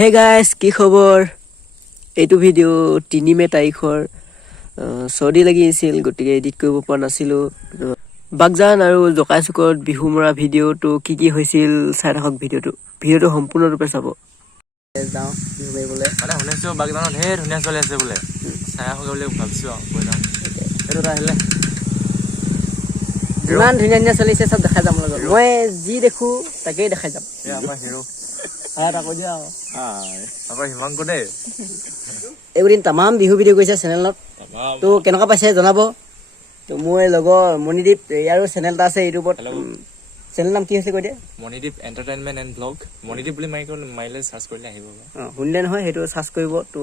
Hey guys কি খবৰ এইটো ভিডিঅ' 3 মে তাৰিখৰ চৰ্দি লাগি আছিল গতিকে এডিট কৰিব পৰা নাছিলোঁ বাগজান আৰু জকাই চুকত বিহু মৰা ভিডিঅ'টো কি হৈছিল চাই থাকক ভিডিঅ'টো সম্পূৰ্ণৰূপে চাব যাওঁ বিহু মাৰিবলৈ মানে শুনিছোঁ বাগজানত ঢেৰ ধুনীয়া চলি আছে বোলে চাই আহোঁ বুলি ভাবিছোঁ আৰু গৈ যাওঁ সেইটো আহিলে যিমান ধুনীয়া চলিছে চব দেখাই যাম লগত মই যি দেখোঁ তাকেই দেখাই যাম আমাৰ হিৰো আকৌ দিয়া আকৌ হিমাংকু দেই এইকেইদিন তামাম বিহু ভিডিঅ' কৰিছে চেনেলত তো কেনেকুৱা পাইছে জনাব তো মোৰ লগৰ মণিদীপ ইয়াৰো চেনেল এটা আছে ইউটিউবত চেনেল নাম কি হৈছে কৈ দিয়ে Manideep entertainment and blog Manideep বুলি মাৰিলে চাৰ্চ কৰিলে আহিব শুনিলে নহয় সেইটো চাৰ্চ কৰিব তো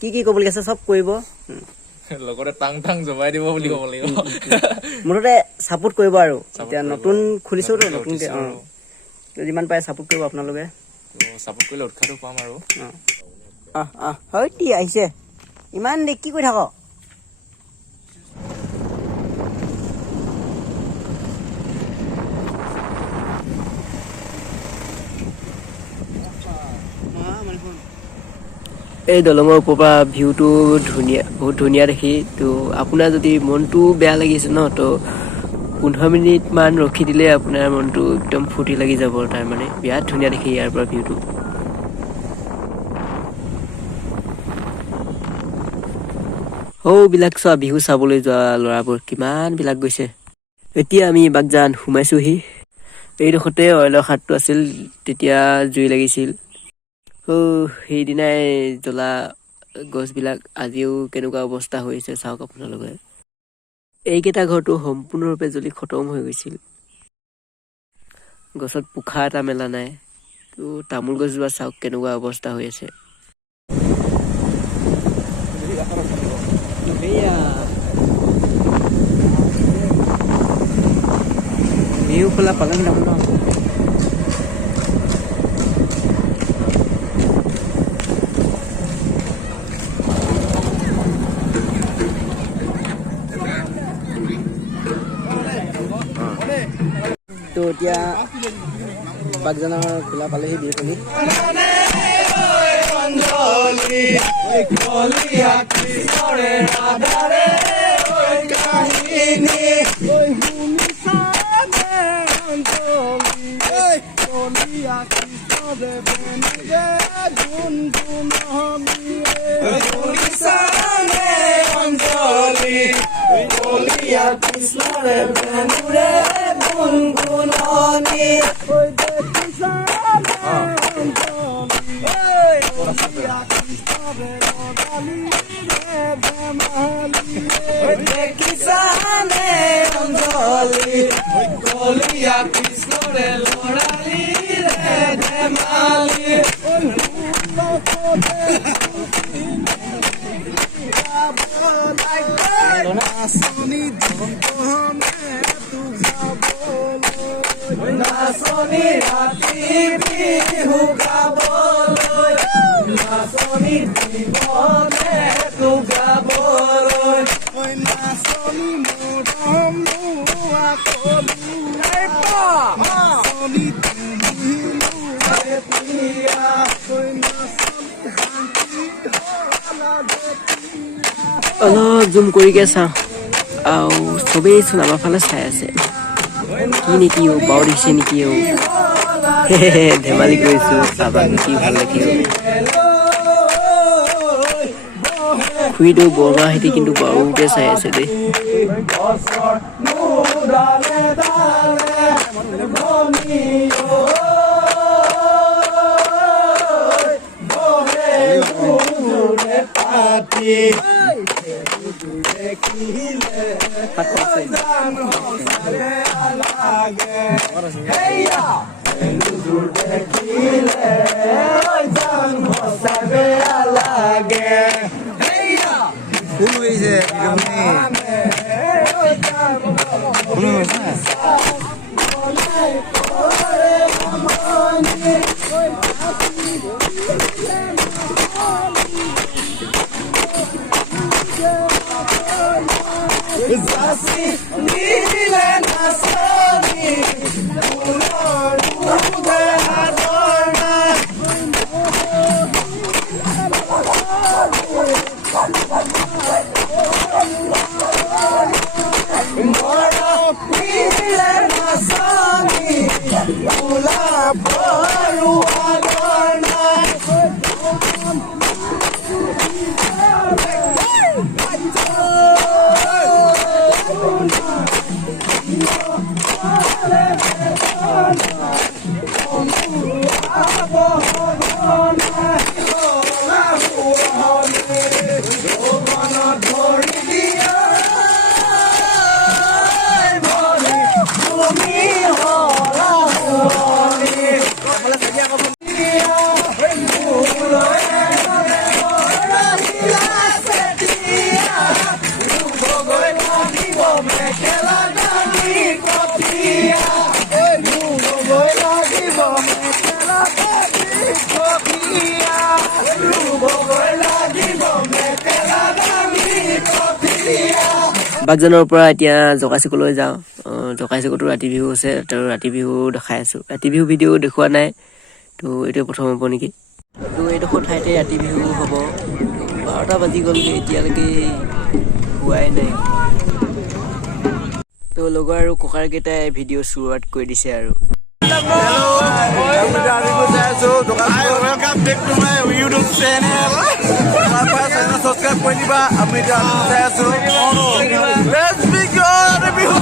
কি ক'বলগীয়া আছে চব কৰিব লগতে টাং জমাই দিব বুলি ক'ব লাগিব মুঠতে ছাপোৰ্ট কৰিব আৰু এতিয়া নতুন খুলিছোঁতো নতুনকৈ যিমান পাৰে ছাপোৰ্ট কৰিব আপোনালোকে ছাপোৰ্ট কৰিলে উৎসাহটো পাম আৰু হয় কি আহিছে ইমান দেৰি কি কৰি থাক এই দলঙৰ ওপৰৰ পৰা ভিউটো বহুত ধুনীয়া দেখি তো আপোনাৰ যদি মনটো বেয়া লাগিছে ন তো 15 মিনিটমান ৰখি দিলে আপোনাৰ মনটো একদম ফূৰ্তি লাগি যাব তাৰমানে বিৰাট ধুনীয়া দেখি ইয়াৰ পৰা ভিউটো বিলাক চোৱা বিহু চাবলৈ যোৱা ল'ৰাবোৰ কিমানবিলাক গৈছে এতিয়া আমি বাগজান সোমাইছোহি এইডোখৰতে অইলৰ খাতটো আছিল তেতিয়া জুই লাগিছিল সেইদিনাই জ্বলা গছবিলাক আজিও কেনেকুৱা অৱস্থা হৈছে চাওক আপোনালোকে এইকেইটা ঘৰটো সম্পূৰ্ণৰূপে জ্বলি খতম হৈ গৈছিল গছত পোখা এটা মেলা নাই তো তামোল গছজোপা চাওক কেনেকুৱা অৱস্থা হৈ আছে বিহু খোলা পালন যাম ন তো এতিয়া বাগজানৰ খোলা পালেহি বিহু পালি অলপ জুম কৰিকে চাওঁ আৰু চবেই চোন আমাৰ ফালে চাই আছে কি নেকি বাৰু দিছে নেকি ধেমালি কৰিছোঁ চাবাক কি ভাল লাগি খুৰীটো বৰমা হেঁতি কিন্তু বাৰুকে চাই আছে দেই বাগজানৰ পৰা এতিয়া জকাচিকলৈ যাওঁ। জকাচিকতো ৰাতি বিহু আছে, তাৰ ৰাতি বিহু দেখাই আছোঁ। ৰাতি বিহু ভিডিঅ' দেখুওৱা নাই, তো এইটোৱে প্ৰথম হ'ব নেকি। তো এইডোখৰ ঠাইতে ৰাতি বিহু হ'ব। 12টা বাজি গ'লগৈ, এতিয়ালৈকে হোৱাই নাই। তো লগৰ আৰু ককাৰকেইটাই ভিডিঅ' শুৰুৱাত কৰি দিছে আৰু। Welcome back to my YouTube channel. Subscribe কৰি দিবা। আমি এতিয়া চাই আছো Let's begin the বিহু।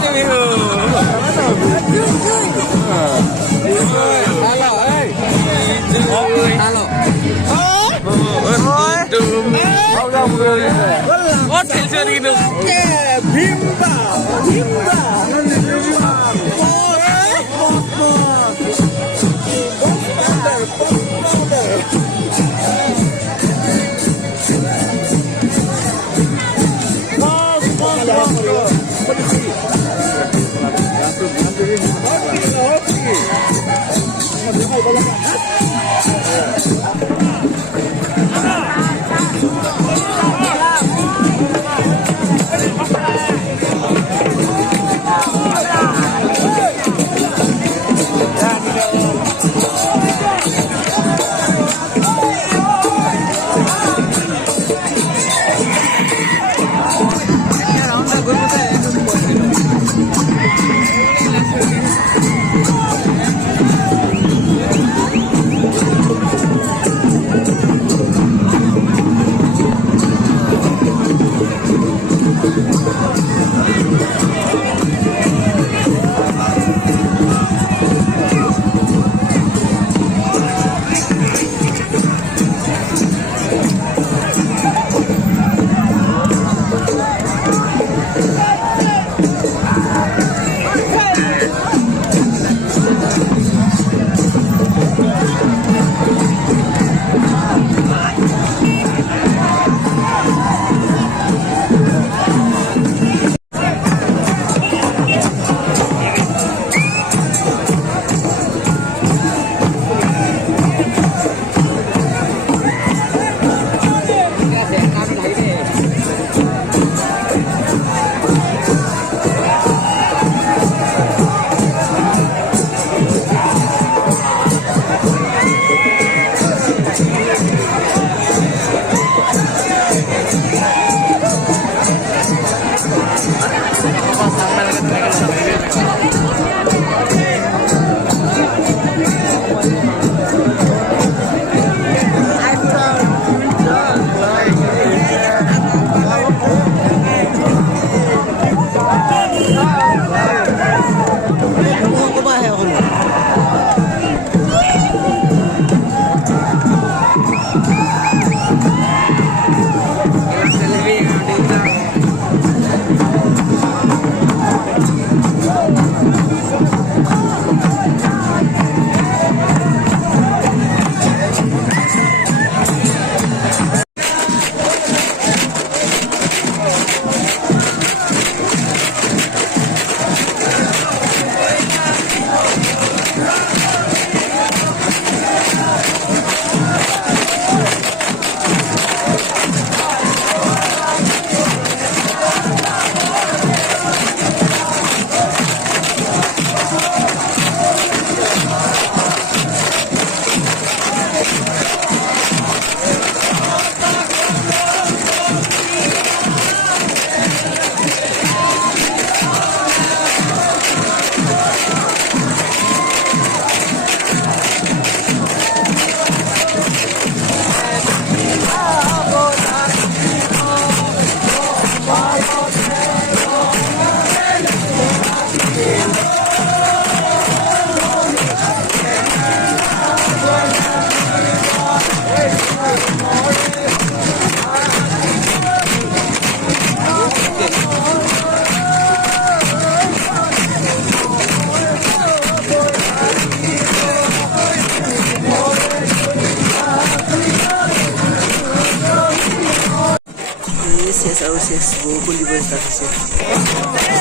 চেচ আৰু চেচ বৰষুণ দিব ষ্টাৰ্ট হৈছে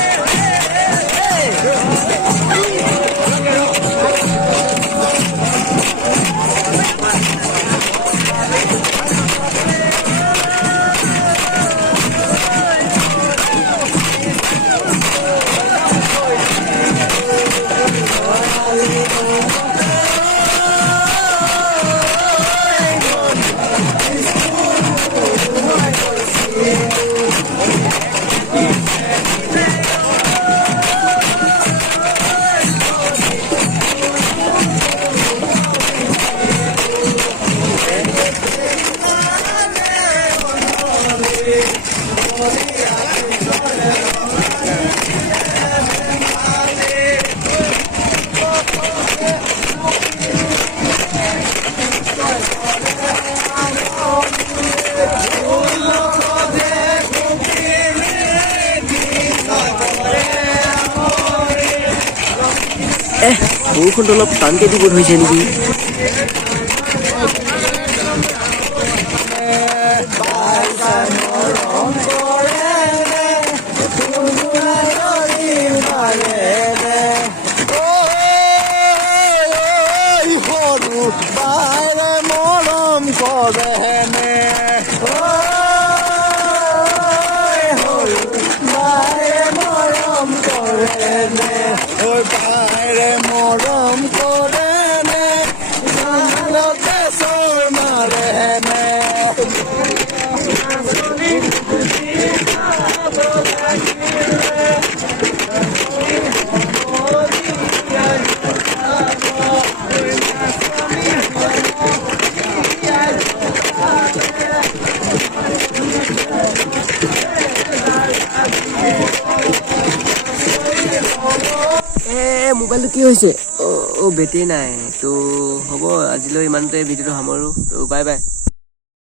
বৰষুণটো অলপ টানকৈ দিব ধৰিছে নেকি মোবাইলটো কি হৈছে বেটেৰী নাই তো হ'ব আজিলৈ ইমানতে ভিডিঅ'টো সামৰোঁ তো বাই বাই